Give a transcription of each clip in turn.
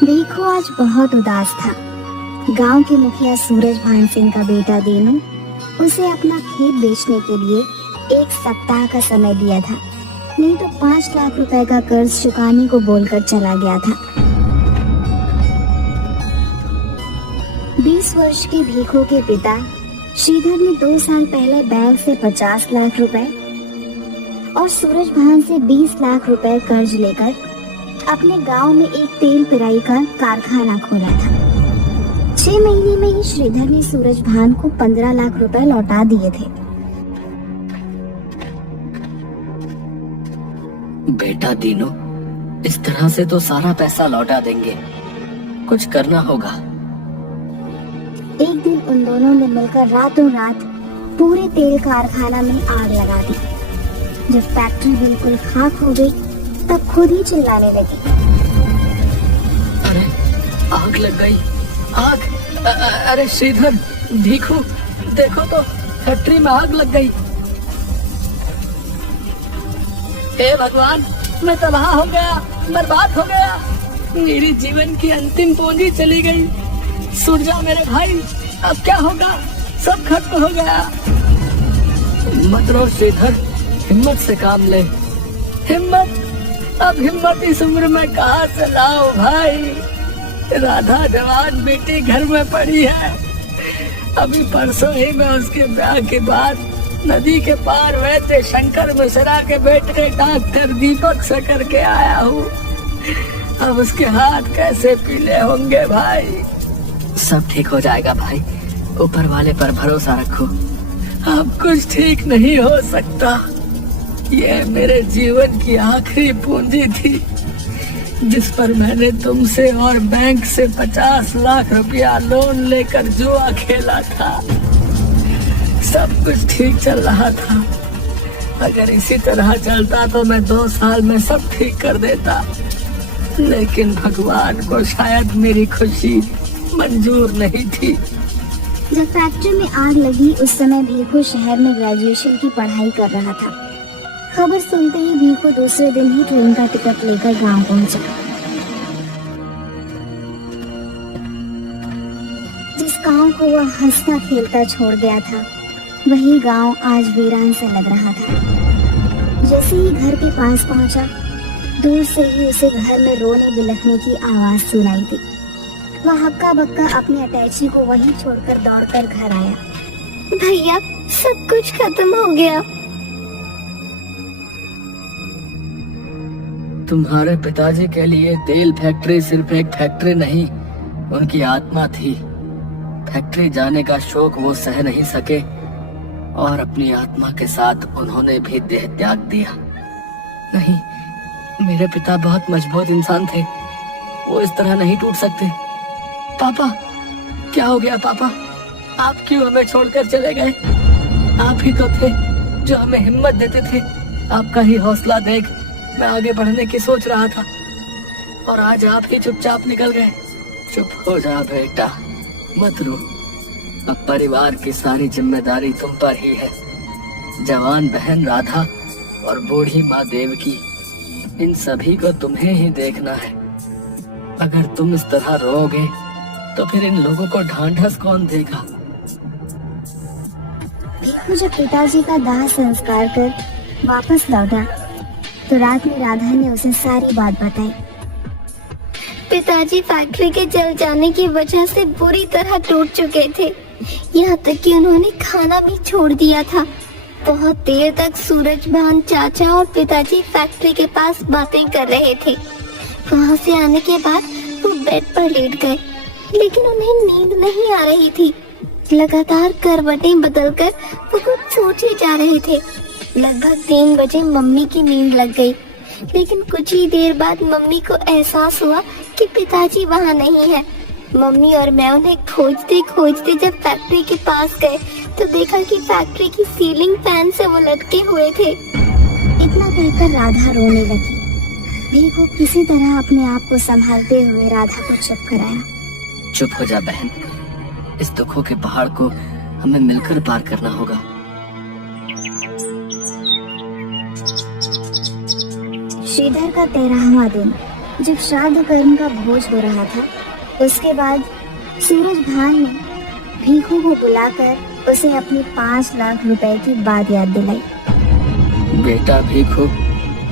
भीखू आज बहुत उदास था। गांव के मुखिया सूरज भान सिंह का बेटा दीनू उसे अपना खेत बेचने के लिए 1 सप्ताह का समय दिया था, नहीं तो 5 लाख रुपए का कर्ज चुकाने को बोलकर चला गया था। 20 वर्ष के भीखू के पिता श्रीधर ने 2 साल पहले बैंक से 50 लाख रुपए और सूरज भान से 20 लाख रुपए कर्ज लेकर अपने गांव में एक तेल पिराई का कारखाना खोला था। 6 महीने में ही श्रीधर ने सूरज भान को 15 लाख रुपए लौटा दिए थे। बेटा दीनू, इस तरह से तो सारा पैसा लौटा देंगे, कुछ करना होगा। एक दिन उन दोनों ने मिलकर रातों रात पूरे तेल कारखाना में आग लगा दी। जब फैक्ट्री बिल्कुल खाक हो गई तब खुद ही चिल्लाने लगी। अरे आग लग गई, आग! अरे श्रीधर, भीखू, देखो तो फैक्ट्री में आग लग गई। हे भगवान, मैं तबाह हो गया, बर्बाद हो गया, मेरी जीवन की अंतिम पूंजी चली गई। सुन जा मेरे भाई, अब क्या होगा? सब खत्म हो गया। मत रो श्रीधर, हिम्मत से काम ले। हिम्मत? अब हिम्मत इस उम्र में कहाँ से लाओ भाई? राधा जवान बेटी घर में पड़ी है। अभी परसों ही मैं उसके ब्याह के बाद नदी के पार वैद्य शंकर मिश्रा के बेटे डॉक्टर दीपक से करके आया हूँ। अब उसके हाथ कैसे पीले होंगे भाई? सब ठीक हो जाएगा भाई, ऊपर वाले पर भरोसा रखो। अब कुछ ठीक नहीं हो सकता। ये मेरे जीवन की आखिरी पूंजी थी, जिस पर मैंने तुमसे और बैंक से 50 लाख रुपया लोन लेकर जुआ खेला था। सब कुछ ठीक चल रहा था। अगर इसी तरह चलता तो मैं 2 साल में सब ठीक कर देता, लेकिन भगवान को शायद मेरी खुशी मंजूर नहीं थी। जब फैक्ट्री में आग लगी उस समय भीखू शहर में ग्रेजुएशन की पढ़ाई कर रहा था। खबर सुनते ही भीखू दूसरे दिन ही ट्रेन का टिकट लेकर गांव पहुंचा। जिस गांव को वह हंसता खेलता छोड़ गया था, वही गांव आज वीरान से लग रहा था। जैसे ही घर के पास पहुंचा, दूर से ही उसे घर में रोने बिलखने की आवाज सुनाई दी। वह हक्का बक्का अपने अटैची को वहीं छोड़कर दौड़कर घर आया। भैया, सब कुछ खत्म हो गया। तुम्हारे पिताजी के लिए तेल फैक्ट्री सिर्फ एक फैक्ट्री नहीं, उनकी आत्मा थी। फैक्ट्री जाने का शोक वो सह नहीं सके और अपनी आत्मा के साथ उन्होंने भी देह त्याग दिया। नहीं, मेरे पिता बहुत मजबूत इंसान थे, वो इस तरह नहीं टूट सकते। पापा, क्या हो गया पापा? आप क्यों हमें छोड़कर चले गए? आप ही तो थे जो हमें हिम्मत देते थे। आपका ही हौसला देख मैं आगे बढ़ने की सोच रहा था, और आज आप ही चुपचाप निकल गए। चुप हो जा बेटा, मत रो। अब परिवार की सारी जिम्मेदारी तुम पर ही है। जवान बहन राधा और बूढ़ी माँ देवकी, इन सभी को तुम्हें ही देखना है। अगर तुम इस तरह रोओगे तो फिर इन लोगों को ढांढस कौन देगा? भीखू जब पिताजी का दाह संस्कार कर वापस लौटा तो रात में राधा ने उसे सारी बात बताई। पिताजी फैक्ट्री के जल जाने की वजह से बुरी तरह टूट चुके थे, यहाँ तक कि उन्होंने खाना भी छोड़ दिया था। बहुत देर तक सूरज भान चाचा और पिताजी फैक्ट्री के पास बातें कर रहे थे। वहाँ से आने के बाद वो बेड पर लेट गए, लेकिन उन्हें नींद नहीं आ रही थी। लगातार करवटें बदलकर वो कुछ सोचे जा रहे थे। लगभग 3 बजे मम्मी की नींद लग गई, लेकिन कुछ ही देर बाद मम्मी को एहसास हुआ कि पिताजी वहाँ नहीं है। मम्मी और मैं उन्हें खोजते खोजते जब फैक्ट्री के पास गए तो देखा कि फैक्ट्री की सीलिंग फैन से वो लटके हुए थे। इतना कहकर राधा रोने लगी। भीखू किसी तरह अपने आप को संभालते हुए राधा को चुप कराया। चुप हो जा बहन, इस दुखों के पहाड़ को हमें मिलकर पार करना होगा। श्रीधर का 13वां दिन जब श्राद्ध कर्म का भोज हो रहा था, उसके बाद सूरज भान ने भीखू को बुलाकर उसे अपनी 5 लाख रुपए की बात याद दिलाई। बेटा भीखू,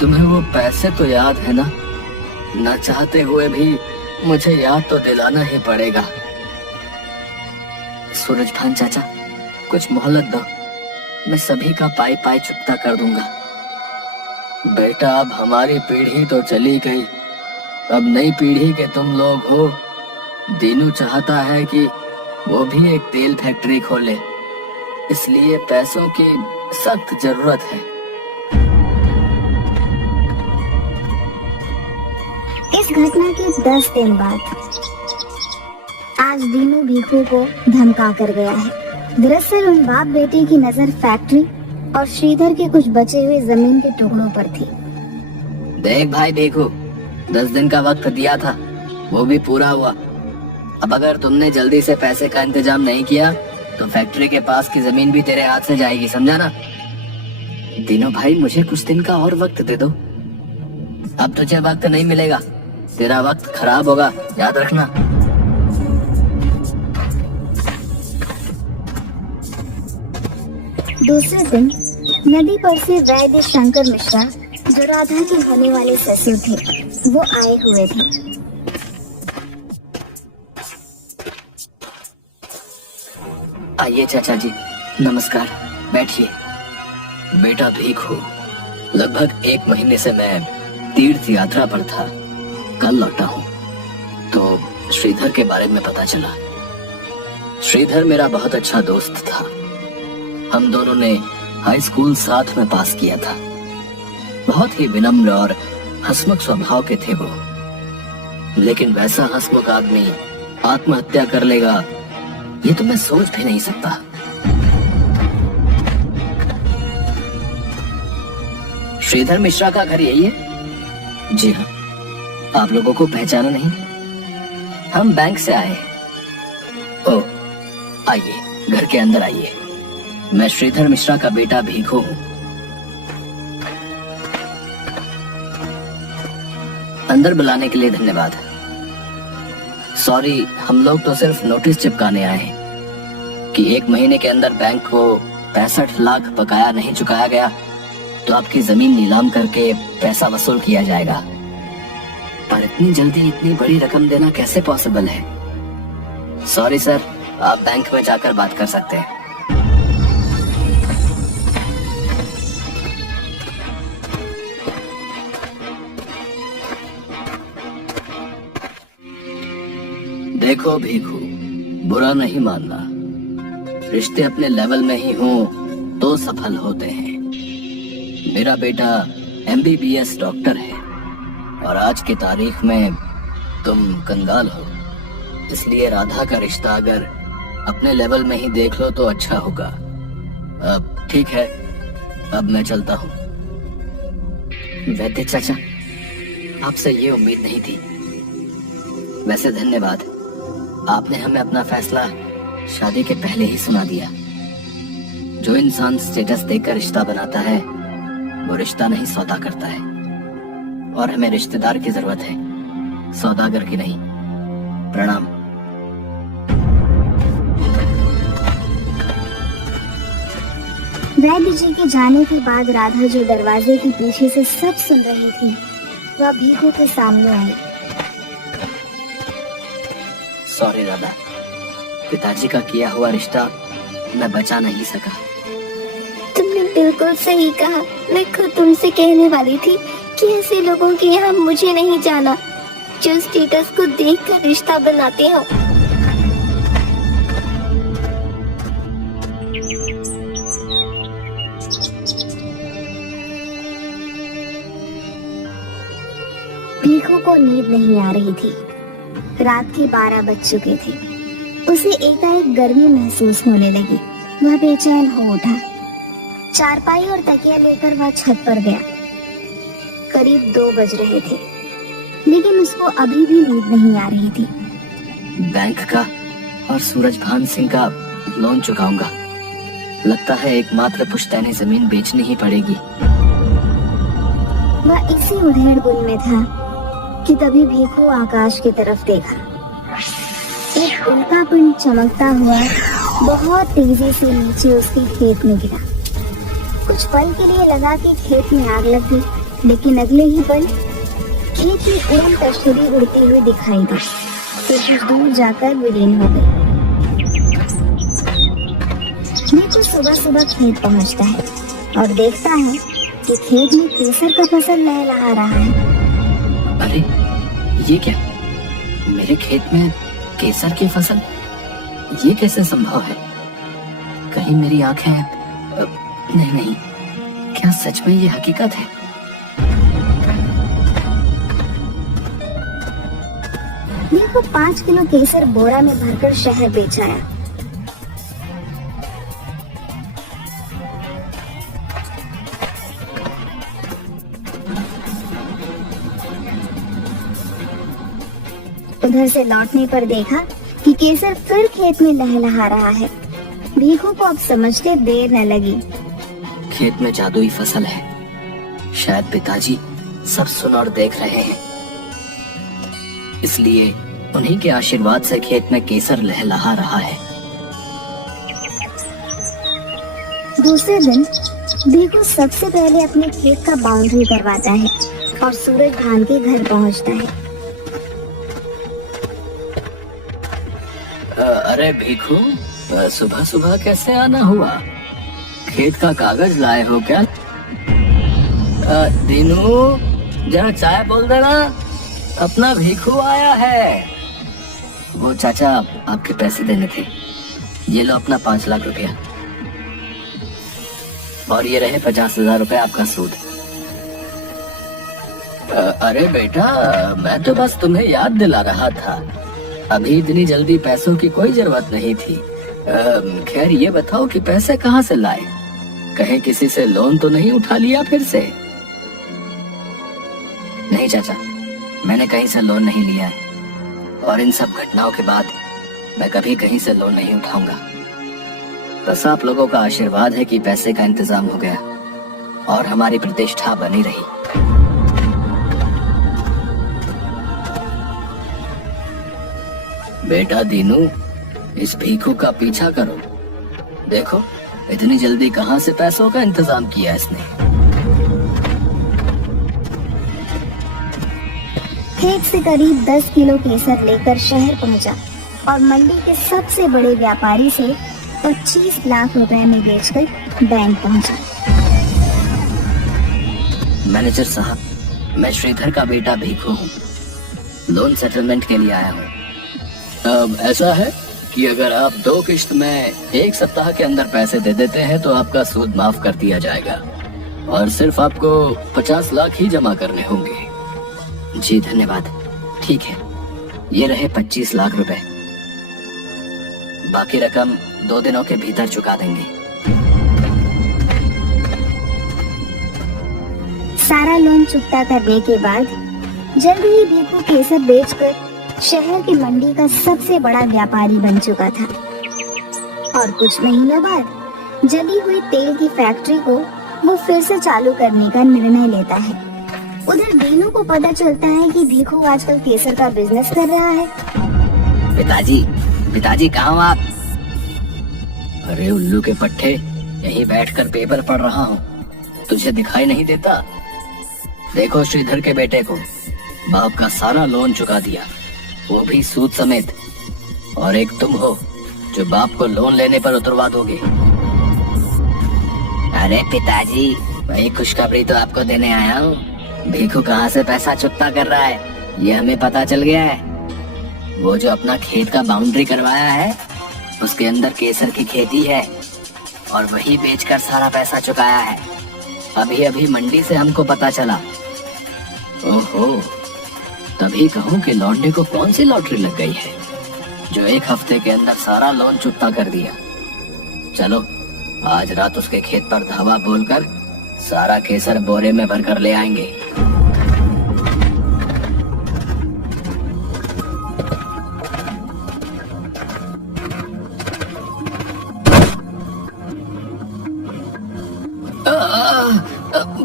तुम्हें वो पैसे तो याद है ना? न चाहते हुए भी मुझे याद तो दिलाना ही पड़ेगा। सूरज भान चाचा, कुछ मोहलत दो, मैं सभी का पाई पाई चुकता कर दूंगा। बेटा, अब हमारी पीढ़ी तो चली गई, अब नई पीढ़ी के तुम लोग हो। दीनू चाहता है कि वो भी एक तेल फैक्ट्री खोले, इसलिए पैसों की सख्त जरूरत है। इस घटना के 10 दिन बाद आज दीनू भीखू को धमका कर गया है। दरअसल उन बाप बेटे की नजर फैक्ट्री और श्रीधर के कुछ बचे हुए जमीन के टुकड़ों पर थी। देख भाई भीखू, 10 दिन का वक्त दिया था, वो भी पूरा हुआ। अब अगर तुमने जल्दी से पैसे का इंतजाम नहीं किया तो फैक्ट्री के पास की जमीन भी तेरे हाथ से जाएगी, समझा ना? दीनू भाई, मुझे कुछ दिन का और वक्त दे दो। अब तुझे वक्त नहीं मिलेगा, तेरा वक्त खराब होगा, याद रखना। दूसरे दिन नदी पर से वैद्य शंकर मिश्रा, जो राधा के होने वाले ससुर थे, वो आए हुए थे। आइए चाचा जी, नमस्कार, बैठिए। बेटा भीखू, लगभग 1 महीने से मैं तीर्थ यात्रा पर था, कल लौटा हूँ तो श्रीधर के बारे में पता चला। श्रीधर मेरा बहुत अच्छा दोस्त था, हम दोनों ने हाई स्कूल साथ में पास किया था। बहुत ही विनम्र और हंसमुख स्वभाव के थे वो, लेकिन वैसा हंसमुख आदमी आत्महत्या कर लेगा ये तो मैं सोच भी नहीं सकता। श्रीधर मिश्रा का घर यही है? जी हाँ। आप लोगों को पहचाना नहीं? हम बैंक से आए। ओ, आइए, घर के अंदर आइए। मैं श्रीधर मिश्रा का बेटा भीखू हूँ। अंदर बुलाने के लिए धन्यवाद। सॉरी, हम लोग तो सिर्फ नोटिस चिपकाने आए हैं कि 1 महीने के अंदर बैंक को 65 लाख बकाया नहीं चुकाया गया तो आपकी जमीन नीलाम करके पैसा वसूल किया जाएगा। पर इतनी जल्दी इतनी बड़ी रकम देना कैसे पॉसिबल है? सॉरी सर, आप बैंक में जाकर बात कर सकते हैं। देखो भीखू, बुरा नहीं मानना, रिश्ते अपने लेवल में ही हों तो सफल होते हैं। मेरा बेटा MBBS डॉक्टर है और आज की तारीख में तुम कंगाल हो, इसलिए राधा का रिश्ता अगर अपने लेवल में ही देख लो तो अच्छा होगा। अब ठीक है, अब मैं चलता हूँ। वैद्य चाचा, आपसे ये उम्मीद नहीं थी। वैसे धन्यवाद, आपने हमें अपना फैसला शादी के पहले ही सुना दिया। जो इंसान स्टेटस देखकर रिश्ता बनाता है वो रिश्ता नहीं सौदा करता है, और हमें रिश्तेदार की जरूरत है, सौदागर की नहीं। प्रणाम। वैद्य जी के जाने के बाद राधा, जो दरवाजे के पीछे से सब सुन रही थी, वह भीखू के सामने आई। सॉरी राधा, पिताजी का किया हुआ रिश्ता मैं बचा नहीं सका। तुमने बिल्कुल सही कहा, मैं खुद तुमसे कहने वाली थी कि ऐसे लोगों के यहाँ मुझे नहीं जाना जो स्टेटस को देखकर रिश्ता बनाते हो। भीखू को नींद नहीं आ रही थी। रात के 12 बज चुके थे। उसे एकाएक गर्मी महसूस होने लगी। वह बेचैन हो उठा। चारपाई और तकिया लेकर वह छत पर गया। करीब 2 बज रहे थे, लेकिन उसको अभी भी नींद नहीं आ रही थी। बैंक का और सूरज भान सिंह का लोन चुकाऊंगा। लगता है एकमात्र पुश्तैनी जमीन बेचनी ही पड़ेगी। वह इसी उधेड़ बुन में था कि तभी भीखू आकाश की तरफ देखा। एक उल्का पिंड चमकता हुआ बहुत तेजी से नीचे उसके खेत में गिरा। कुछ पल के लिए लगा कि खेत में आग लग गई, लेकिन अगले ही पल खेत में उड़न तस्तूरी उड़ती हुई दिखाई दी, फिर कुछ दूर जाकर विलीन हो गई। भीखू सुबह सुबह खेत पहुंचता है और देखता है कि खेत में केसर का फसल लहलहा रहा है। अरे ये क्या, मेरे खेत में केसर की फसल, ये कैसे संभव है? कहीं मेरी आंखें नहीं नहीं, क्या सच में ये हकीकत है? भीखू 5 किलो केसर बोरा में भरकर शहर बेच आया। उधर से लौटने पर देखा कि केसर फिर खेत में लहलहा रहा है। भीखू को अब समझते देर न लगी। खेत में जादुई फसल है, शायद पिताजी सब सुन और देख रहे हैं, इसलिए उन्हीं के आशीर्वाद से खेत में केसर लहलहा रहा है। दूसरे दिन भीखू सबसे पहले अपने खेत का बाउंड्री करवाता है और सूरज भान के घर पहुंचता है। अरे भीखू, सुबह सुबह कैसे आना हुआ? खेत का कागज लाए हो क्या? दीनू, जरा चाय बोल देना, अपना भीखू आया है। वो चाचा आपके पैसे देने थे, ये लो अपना 5 लाख रुपया, और ये रहे 50,000 रुपए आपका सूद। अरे बेटा, मैं तो बस तुम्हें याद दिला रहा था, अभी इतनी जल्दी पैसों की कोई जरूरत नहीं थी। खैर ये बताओ कि पैसे कहाँ से लाए? कहीं किसी से लोन तो नहीं उठा लिया फिर से? नहीं चाचा, मैंने कहीं से लोन नहीं लिया है, और इन सब घटनाओं के बाद मैं कभी कहीं से लोन नहीं उठाऊंगा। बस आप लोगों का आशीर्वाद है कि पैसे का इंतजाम हो गया और हमारी प्रतिष्ठा बनी रही। बेटा दीनू, इस भीखू का पीछा करो, देखो इतनी जल्दी कहाँ से पैसों का इंतजाम किया इसने। खेत से करीब 10 किलो केसर लेकर शहर पहुंचा और मंडी के सबसे बड़े व्यापारी से 25 लाख रुपए में बेचकर बैंक पहुंचा। मैनेजर साहब, मैं श्रीधर का बेटा भीखू हूँ, लोन सेटलमेंट के लिए आया हूँ। अब ऐसा है कि अगर आप 2 किश्त में 1 सप्ताह के अंदर पैसे दे देते हैं तो आपका सूद माफ कर दिया जाएगा, और सिर्फ आपको 50 लाख ही जमा करने होंगे। जी धन्यवाद, ठीक है, ये रहे 25 लाख रुपए, बाकी रकम 2 दिनों के भीतर चुका देंगे। सारा लोन चुकता करने के बाद जल्दी ही भीखू केसर बेचकर शहर की मंडी का सबसे बड़ा व्यापारी बन चुका था, और कुछ महीनों बाद जली हुई तेल की फैक्ट्री को वो फिर से चालू करने का निर्णय लेता है। उधर दीनू को पता चलता है कि भीखू आजकल केसर का बिजनेस कर रहा है। पिताजी कहाँ हो आप? अरे उल्लू के पट्टे, यहीं बैठकर पेपर पढ़ रहा हूँ, तुझे दिखाई नहीं देता? देखो श्रीधर के बेटे को बाप का सारा लोन चुका दिया, वो भी सूद समेत, और एक तुम हो जो बाप को लोन लेने पर उतरवा दोगे। अरे पिताजी, वही खुशखबरी तो आपको देने आया हूँ। भीखू कहाँ से पैसा चुकता कर रहा है ये हमें पता चल गया है। वो जो अपना खेत का बाउंड्री करवाया है उसके अंदर केसर की खेती है, और वही बेचकर सारा पैसा चुकाया है। अभी अभी मंडी से हमको पता चला। ओहो, तभी कहूँ कि लौंडे को कौन सी लॉटरी लग गई है जो 1 हफ्ते के अंदर सारा लोन चुकता कर दिया। चलो आज रात उसके खेत पर धावा बोलकर सारा केसर बोरे में भरकर ले आएंगे।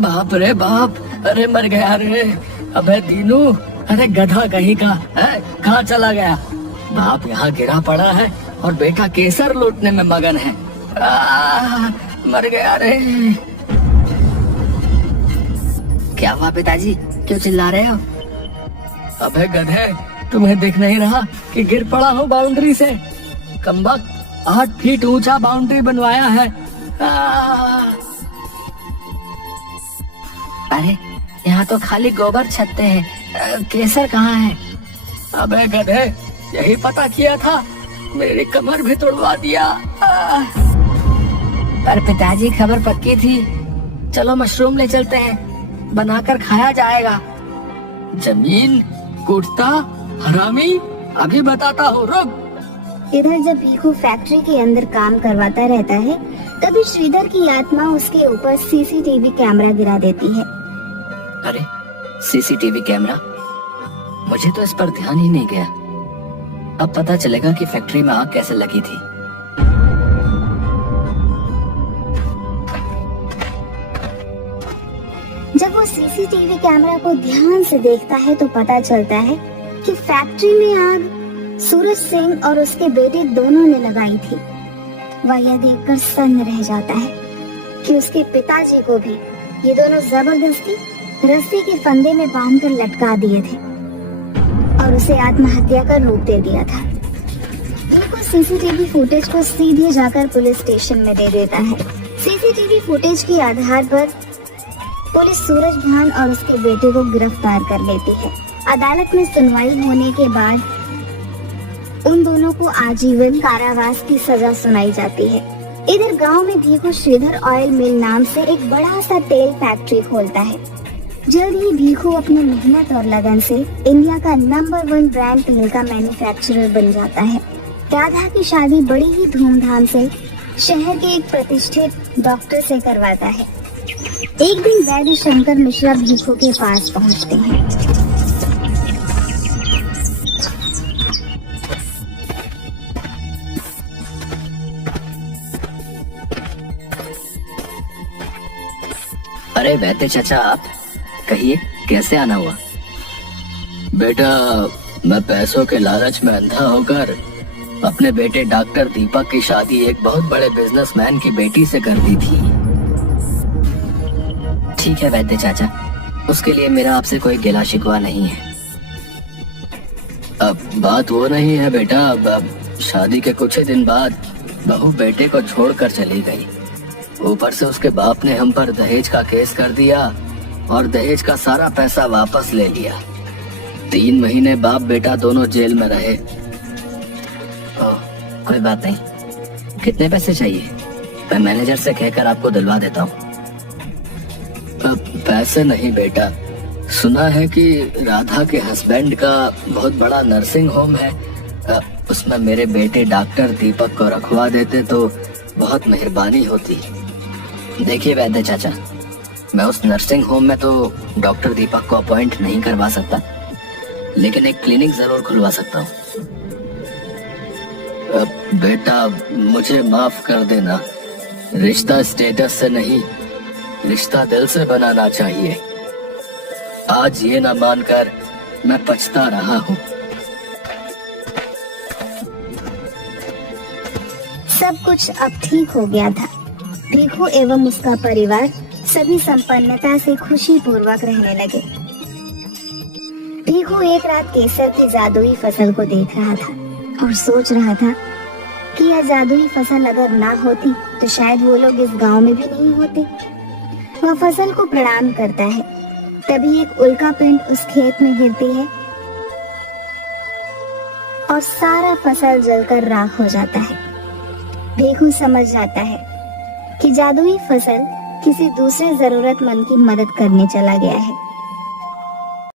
बाप रे बाप, अरे मर गया रे। अबे दीनू, अरे गधा कहीं का है, कहाँ चला गया? बाप यहाँ गिरा पड़ा है और बेटा केसर लूटने में मगन है। मर गया रे। क्या हुआ पिताजी, क्यों चिल्ला रहे हो? अबे गधे, तुम्हें दिख नहीं रहा कि गिर पड़ा हूँ बाउंड्री से? कमबख्त 8 फीट ऊंचा बाउंड्री बनवाया है। अरे यहाँ तो खाली गोबर छत्ते हैं, केसर कहाँ है? अबे गधे, यही पता किया था, मेरी कमर भी तोड़वा दिया। पर पिताजी खबर पक्की थी, चलो मशरूम ले चलते हैं, बनाकर खाया जाएगा। जमीन कूटता हरामी, अभी बताता हूँ, रुक। इधर जब भीखू फैक्ट्री के अंदर काम करवाता रहता है, तभी श्रीधर की आत्मा उसके ऊपर सीसीटीवी कैमरा गिरा देती है। अरे सीसीटीवी कैमरा, मुझे तो इस पर ध्यान ही नहीं गया। अब पता चलेगा कि फैक्ट्री में आग कैसे लगी थी। जब वो सीसीटीवी कैमरा को ध्यान से देखता है तो पता चलता है कि फैक्ट्री में आग सूरज सिंह और उसके बेटे दोनों ने लगाई थी। वह यह देखकर सन्न रह जाता है कि उसके पिताजी को भी ये दोनों जबरदस्ती रस्सी के फंदे में बांधकर लटका दिए थे और उसे आत्महत्या का रूप दे दिया था। भीखू सीसीटीवी फुटेज को सीधे जाकर पुलिस स्टेशन में दे देता है। सीसीटीवी फुटेज के आधार पर पुलिस सूरज भान और उसके बेटे को गिरफ्तार कर लेती है। अदालत में सुनवाई होने के बाद उन दोनों को आजीवन कारावास की सजा सुनाई जाती है। इधर गांव में भीखू श्रीधर ऑयल मिल नाम से एक बड़ा सा तेल फैक्ट्री खोलता है। जल्द ही भीखू अपनी मेहनत और लगन से इंडिया का नंबर 1 ब्रांड तेल का मैन्युफैक्चरर बन जाता है। राधा की शादी बड़ी ही धूमधाम से शहर के एक प्रतिष्ठित डॉक्टर से करवाता है। एक दिन वैद्य शंकर मिश्रा भीखू के पास पहुंचते हैं। अरे वैद्य चाचा, आप कहिए, कैसे आना हुआ? बेटा, मैं पैसों के लालच में अंधा होकर अपने बेटे डॉक्टर दीपक की शादी एक बहुत बड़े बिजनेसमैन की बेटी से कर दी थी। ठीक है वैद्य चाचा, उसके लिए मेरा आपसे कोई गिला शिकवा नहीं है। अब बात वो नहीं है बेटा, अब शादी के कुछ ही दिन बाद बहू बेटे को छोड़कर चली गई। ऊपर से उसके बाप ने हम पर दहेज का केस कर दिया और दहेज का सारा पैसा वापस ले लिया। 3 महीने बाप बेटा दोनों जेल में रहे। कोई बात नहीं, कितने पैसे चाहिए? मैं मैनेजर से कहकर आपको दिलवा देता हूँ। पैसे नहीं बेटा, सुना है कि राधा के हस्बैंड का बहुत बड़ा नर्सिंग होम है, उसमें मेरे बेटे डॉक्टर दीपक को रखवा देते तो बहुत मेहरबानी होती। देखिए वैद्य चाचा, मैं उस नर्सिंग होम में तो डॉक्टर दीपक को अपॉइंट नहीं करवा सकता, लेकिन एक क्लिनिक जरूर खुलवा सकता हूँ। बेटा मुझे माफ कर देना, रिश्ता स्टेटस से नहीं, रिश्ता दिल से बनाना चाहिए। आज ये ना मानकर मैं पछता रहा हूँ। सब कुछ अब ठीक हो गया था। भीखू एवं उसका परिवार सभी संपन्नता से खुशी पूर्वक रहने लगे। भीखू एक रात केसर की जादुई फसल को देख रहा था और सोच रहा था कि यह जादुई फसल अगर ना होती तो शायद वो लोग इस गांव में भी नहीं होते। वह फसल को प्रणाम करता है, तभी एक उल्का पिंड उस खेत में गिरती है और सारा फसल जलकर राख हो जाता है। भीखू समझ जाता है कि जादुई फसल किसी दूसरे जरूरतमंद की मदद करने चला गया है।